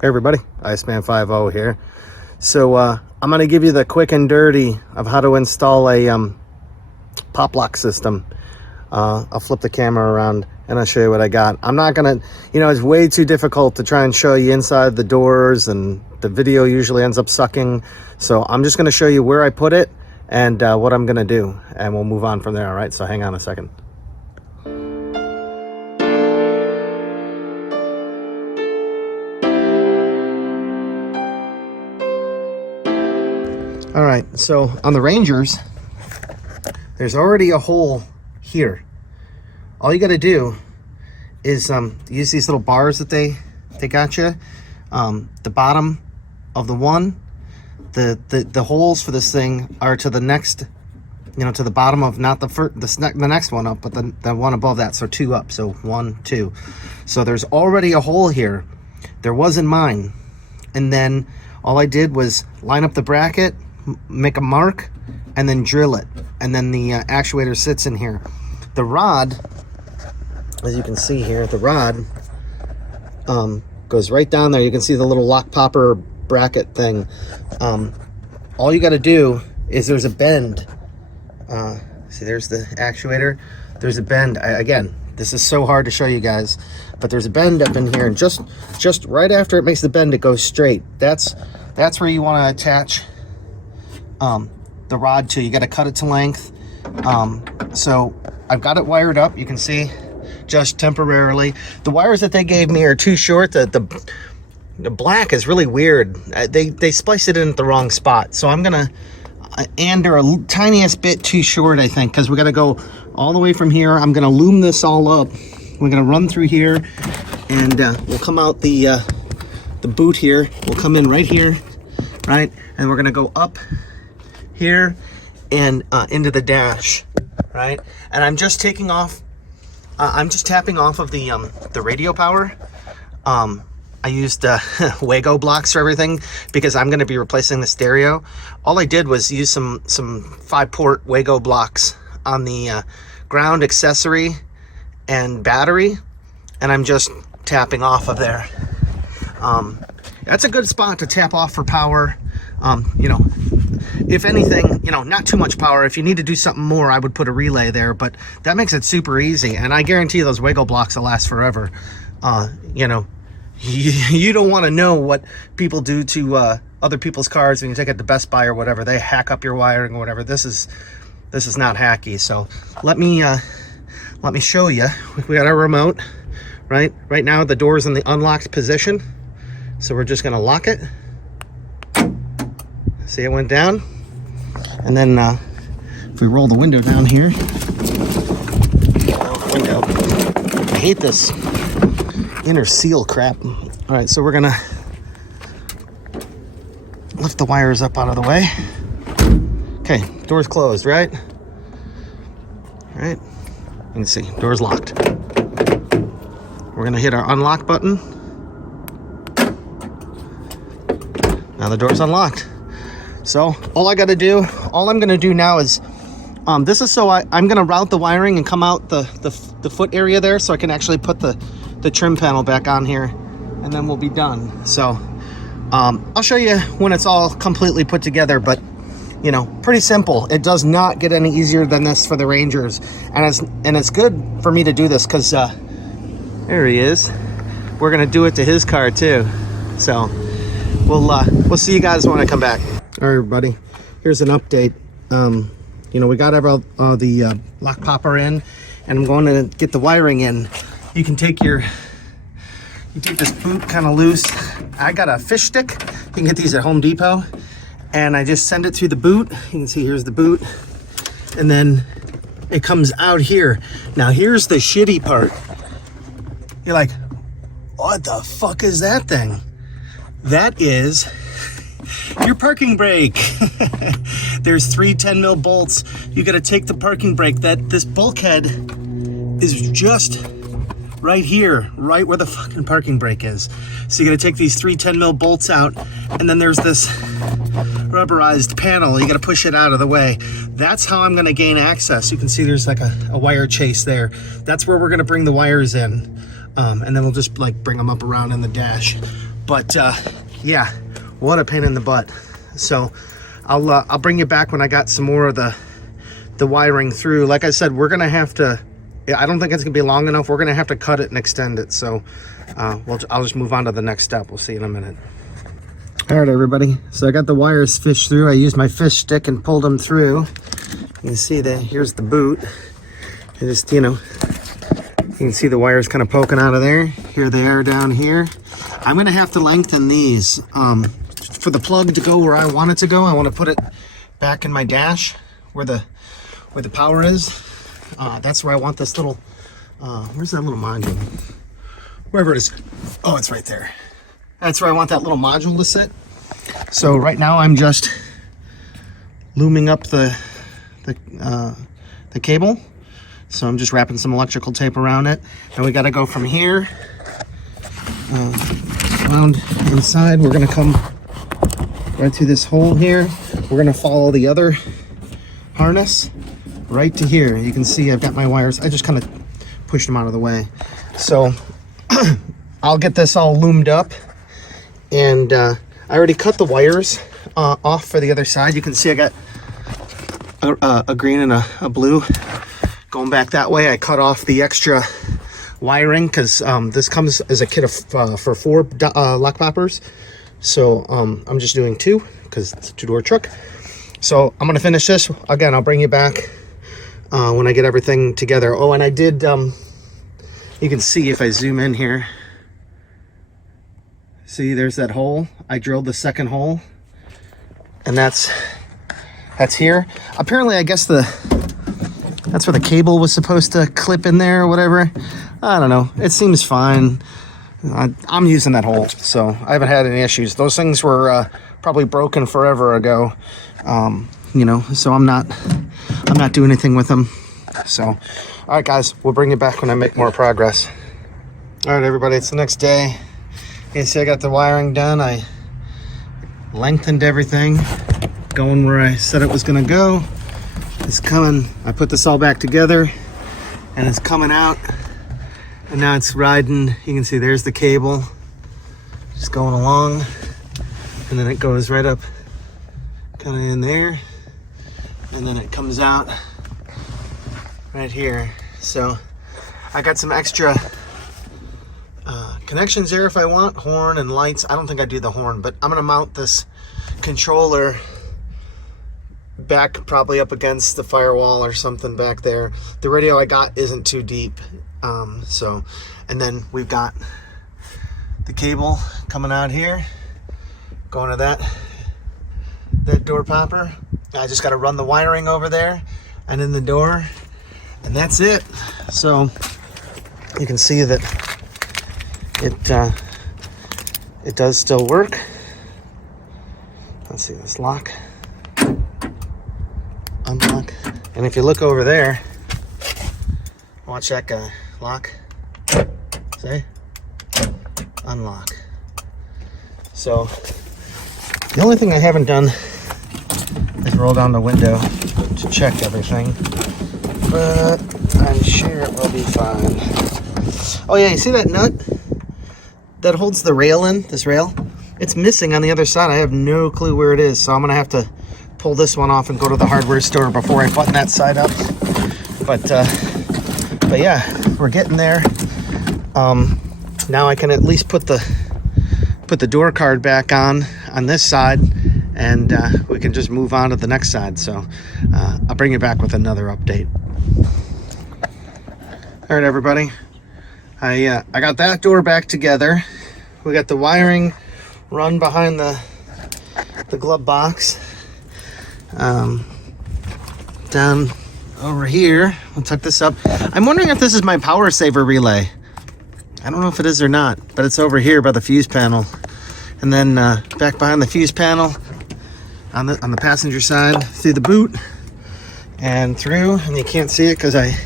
Hey everybody, Iceman50 here. So I'm going to give you the quick and dirty of how to install a pop lock system. I'll flip the camera around and I'll show you what I got. I'm not going to, it's way too difficult to try and show you inside the doors, and the video usually ends up sucking. So I'm just going to show you where I put it and what I'm going to do, and we'll move on from there. All right, so hang on a second. All right, so on the Rangers, there's already a hole here. All you got to do is use these little bars that they got you. The bottom of the one, the holes for this thing are to the next, to the bottom of not the first, the next one up, but the one above that. So two up. So 1, 2. So there's already a hole here. There wasn't mine, and then all I did was line up the bracket, make a mark, and then drill it, and then the actuator sits in here. The rod, as you can see here, the rod goes right down there. You can see the little lock popper bracket thing. All you got to do is, there's a bend. See, there's the actuator. There's a bend. Again, this is so hard to show you guys, but there's a bend up in here, and just right after it makes the bend, it goes straight. That's where you want to attach the rod to. You got to cut it to length. So I've got it wired up, you can see, just temporarily. The wires that they gave me are too short. The black is really weird. They spliced it in at the wrong spot, so I'm gonna they're a tiniest bit too short, I think, because we got to go all the way from here. I'm gonna loom this all up. We're gonna run through here, and we'll come out the boot here. We'll come in right here, right, and we're gonna go up here and into the dash, right? And I'm just taking off, I'm just tapping off of the radio power. I used Wago blocks for everything because I'm going to be replacing the stereo. All I did was use some 5-port Wago blocks on the ground, accessory, and battery, and I'm just tapping off of there. That's a good spot to tap off for power. If anything, not too much power. If you need to do something more, I would put a relay there, but that makes it super easy. And I guarantee those Wago blocks will last forever. You don't want to know what people do to other people's cars when you take it to Best Buy or whatever. They hack up your wiring or whatever. This is not hacky. So let me show you. We got our remote, right? Right now the door's in the unlocked position, so we're just gonna lock it. See, it went down, and then if we roll the window down here, I hate this inner seal crap. All right, so we're gonna lift the wires up out of the way. Okay, door's closed, right? All right, you can see door's locked. We're gonna hit our unlock button. Now the door's unlocked. So all I'm gonna do now is, this is so I'm gonna route the wiring and come out the foot area there, so I can actually put the trim panel back on here, and then we'll be done. So I'll show you when it's all completely put together, but pretty simple. It does not get any easier than this for the Rangers, and it's good for me to do this because there he is. We're gonna do it to his car too. So we'll see you guys when I come back. All right, everybody, here's an update. We got the lock popper in, and I'm going to get the wiring in. You can take this boot kind of loose. I got a fish stick. You can get these at Home Depot, and I just send it through the boot. You can see here's the boot, and then it comes out here. Now here's the shitty part. You're like, what the fuck is that thing? That is your parking brake. There's 3 10-mil bolts. You got to take the parking brake. This bulkhead is just right here, right where the fucking parking brake is. So you got to take these 3 10-mil bolts out, and then there's this rubberized panel. You got to push it out of the way. That's how I'm going to gain access. You can see there's like a wire chase there. That's where we're going to bring the wires in, and then we'll just bring them up around in the dash. But yeah, what a pain in the butt. So I'll bring you back when I got some more of the wiring through. Like I said, we're gonna have to, I don't think it's gonna be long enough. We're gonna have to cut it and extend it. So I'll just move on to the next step. We'll see you in a minute. All right, everybody. So I got the wires fished through. I used my fish stick and pulled them through. You can see that here's the boot. I just, you know, you can see the wires kind of poking out of there. Here they are down here. I'm gonna have to lengthen these for the plug to go where I want it to go. I want to put it back in my dash where the power is. That's where I want this little, where's that little module? Wherever it is. Oh, it's right there. That's where I want that little module to sit. So right now I'm just looming up the cable. So I'm just wrapping some electrical tape around it. And we got to go from here around inside. We're going to come right through this hole here. We're going to follow the other harness right to here. You can see I've got my wires. I just kind of pushed them out of the way. So I'll get this all loomed up. And I already cut the wires off for the other side. You can see I got a green and a blue going back that way. I cut off the extra wiring because this comes as a kit of for 4 lock poppers. So I'm just doing 2 because it's a 2-door truck. So I'm gonna finish this. Again, I'll bring you back when I get everything together. Oh, and I did, you can see if I zoom in here. See, there's that hole. I drilled the second hole, and that's here. Apparently, I guess that's where the cable was supposed to clip in there or whatever. I don't know. It seems fine. I'm using that hole, so I haven't had any issues. Those things were probably broken forever ago, you know. So I'm not doing anything with them. So, all right, guys, we'll bring you back when I make more progress. All right, everybody, it's the next day. You see, I got the wiring done. I lengthened everything, going where I said it was gonna go. It's coming. I put this all back together, and it's coming out. And now it's riding. You can see there's the cable, just going along, and then it goes right up, kind of in there, and then it comes out right here. So I got some extra connections there if I want, horn and lights. I don't think I do the horn, but I'm gonna mount this controller back probably up against the firewall or something back there. The radio I got isn't too deep, so, and then we've got the cable coming out here, going to that door popper. I just got to run the wiring over there and in the door, and that's it. So you can see that it does still work. Let's see this lock, unlock, and if you look over there, watch that guy, lock, see, unlock. So the only thing I haven't done is roll down the window to check everything, but I'm sure it will be fine. Oh yeah, you see that nut that holds the rail in, this rail? It's missing on the other side. I have no clue where it is, so I'm gonna have to pull this one off and go to the hardware store before I button that side up. But yeah, we're getting there. Now I can at least put the door card back on this side, and we can just move on to the next side. So I'll bring you back with another update. All right, everybody. I got that door back together. We got the wiring run behind the glove box. Down over here, we'll tuck this up. I'm wondering if this is my power saver relay. I don't know if it is or not, but it's over here by the fuse panel. And then back behind the fuse panel on the passenger side, through the boot and through, and you can't see it because I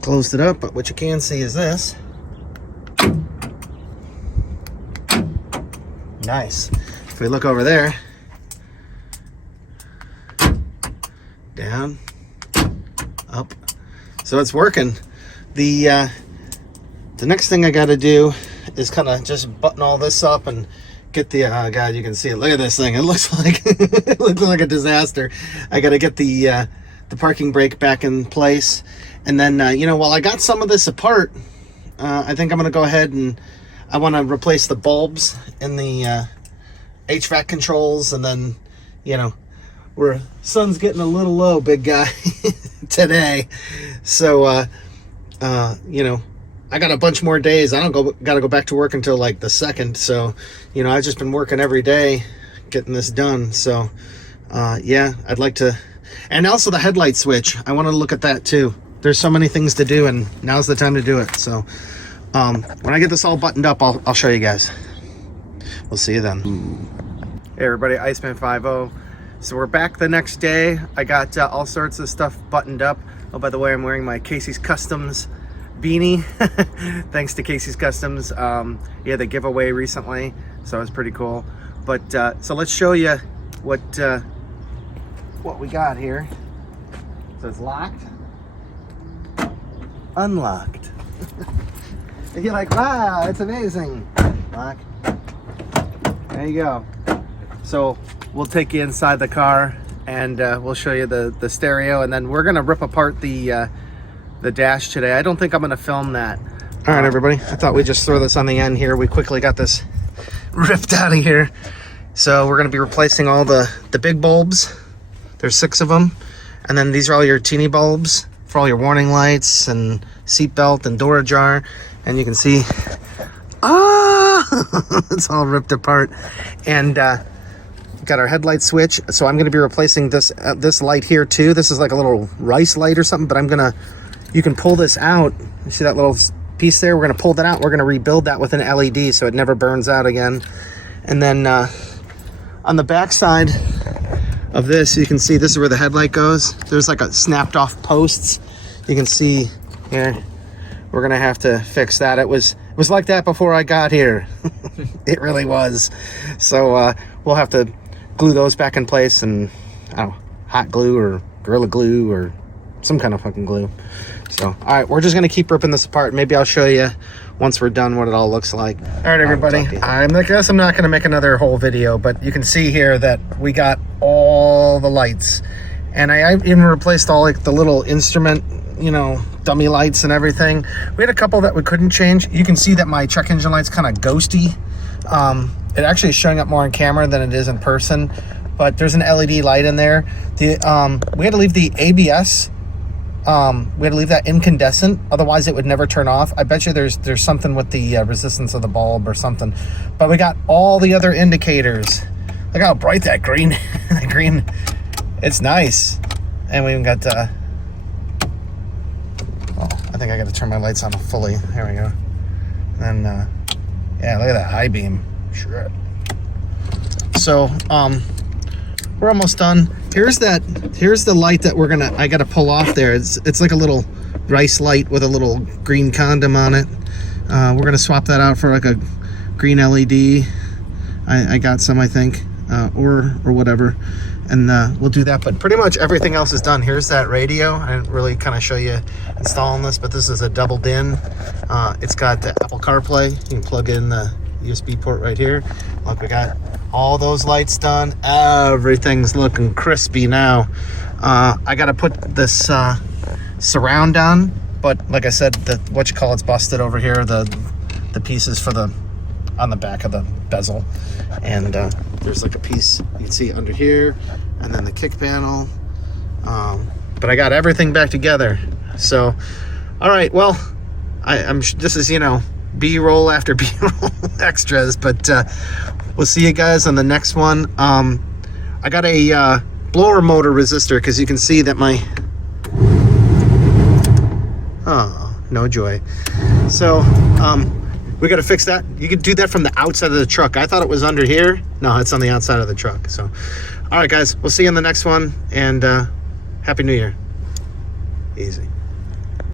closed it up, but what you can see is this. Nice. If we look over there, down, up, so it's working. The next thing I got to do is kind of just button all this up and get the, oh God, you can see it. Look at this thing. It looks like, it looks like a disaster. I got to get the parking brake back in place. And then, you know, while I got some of this apart, I think I'm going to go ahead and I want to replace the bulbs in the HVAC controls. And then, you know, sun's getting a little low, big guy, today. So, you know, I got a bunch more days. I don't got to go back to work until like the 2nd. So, you know, I've just been working every day getting this done. So, yeah, I'd like to, and also the headlight switch. I want to look at that too. There's so many things to do, and now's the time to do it. So, when I get this all buttoned up, I'll show you guys. We'll see you then. Hey everybody, Iceman 50. So we're back the neck day. I got all sorts of stuff buttoned up. Oh, by the way, I'm wearing my Casey's Customs beanie. Thanks to Casey's Customs. Yeah, the giveaway recently, so it was pretty cool. But so let's show you what we got here. So it's locked, unlocked. And you're like, wow, it's amazing. Lock. There you go. So we'll take you inside the car and we'll show you the stereo, and then we're gonna rip apart the dash today. I don't think I'm gonna film that. All right, everybody. I thought we'd just throw this on the end here. We quickly got this ripped out of here. So we're gonna be replacing all the big bulbs. There's 6 of them, and then these are all your teeny bulbs for all your warning lights and seat belt and door ajar. And you can see, it's all ripped apart. And got our headlight switch. So I'm going to be replacing this light here too. This is like a little rice light or something, but you can pull this out. You see that little piece there? We're going to pull that out. We're going to rebuild that with an LED so it never burns out again. And then on the back side of this, you can see this is where the headlight goes. There's like a snapped off posts. You can see here. We're gonna have to fix that. It was like that before I got here. It really was. So we'll have to glue those back in place, and I don't know, hot glue or Gorilla Glue or some kind of fucking glue. So, all right, we're just gonna keep ripping this apart. Maybe I'll show you once we're done what it all looks like. All right, everybody. I guess I'm not gonna make another whole video, but you can see here that we got all the lights, and I even replaced all like the little instrument, you know, dummy lights and everything. We had a couple that we couldn't change. You can see that my check engine light's kind of ghosty. It actually is showing up more on camera than it is in person, but there's an LED light in there. We had to leave the ABS, we had to leave that incandescent, otherwise it would never turn off. I bet you there's something with the resistance of the bulb or something. But we got all the other indicators. Look how bright that green, that green, it's nice. And we even got, I think I got to turn my lights on fully. There we go. And yeah, look at that high beam. Sure. So we're almost done. Here's the light that I got to pull off there. It's like a little rice light with a little green condom on it. We're gonna swap that out for like a green LED. I got some, I think, or whatever. And we'll do that, but pretty much everything else is done. Here's that radio. I didn't really kind of show you installing this, but this is a double DIN. It's got the Apple CarPlay. You can plug in the USB port right here. Look, we got all those lights done. Everything's looking crispy now. I got to put this surround on, but like I said, it's busted over here. The pieces for on the back of the bezel, and there's like a piece you can see under here, and then the kick panel. But I got everything back together. So, all right, well, I'm this is, you know, B-roll after B-roll extras, but we'll see you guys on the next one. I got a blower motor resistor, because you can see that my no joy. So we got to fix that. You can do that from the outside of the truck. I thought it was under here. No, it's on the outside of the truck. So, all right, guys, we'll see you in the next one, and Happy New Year. Easy.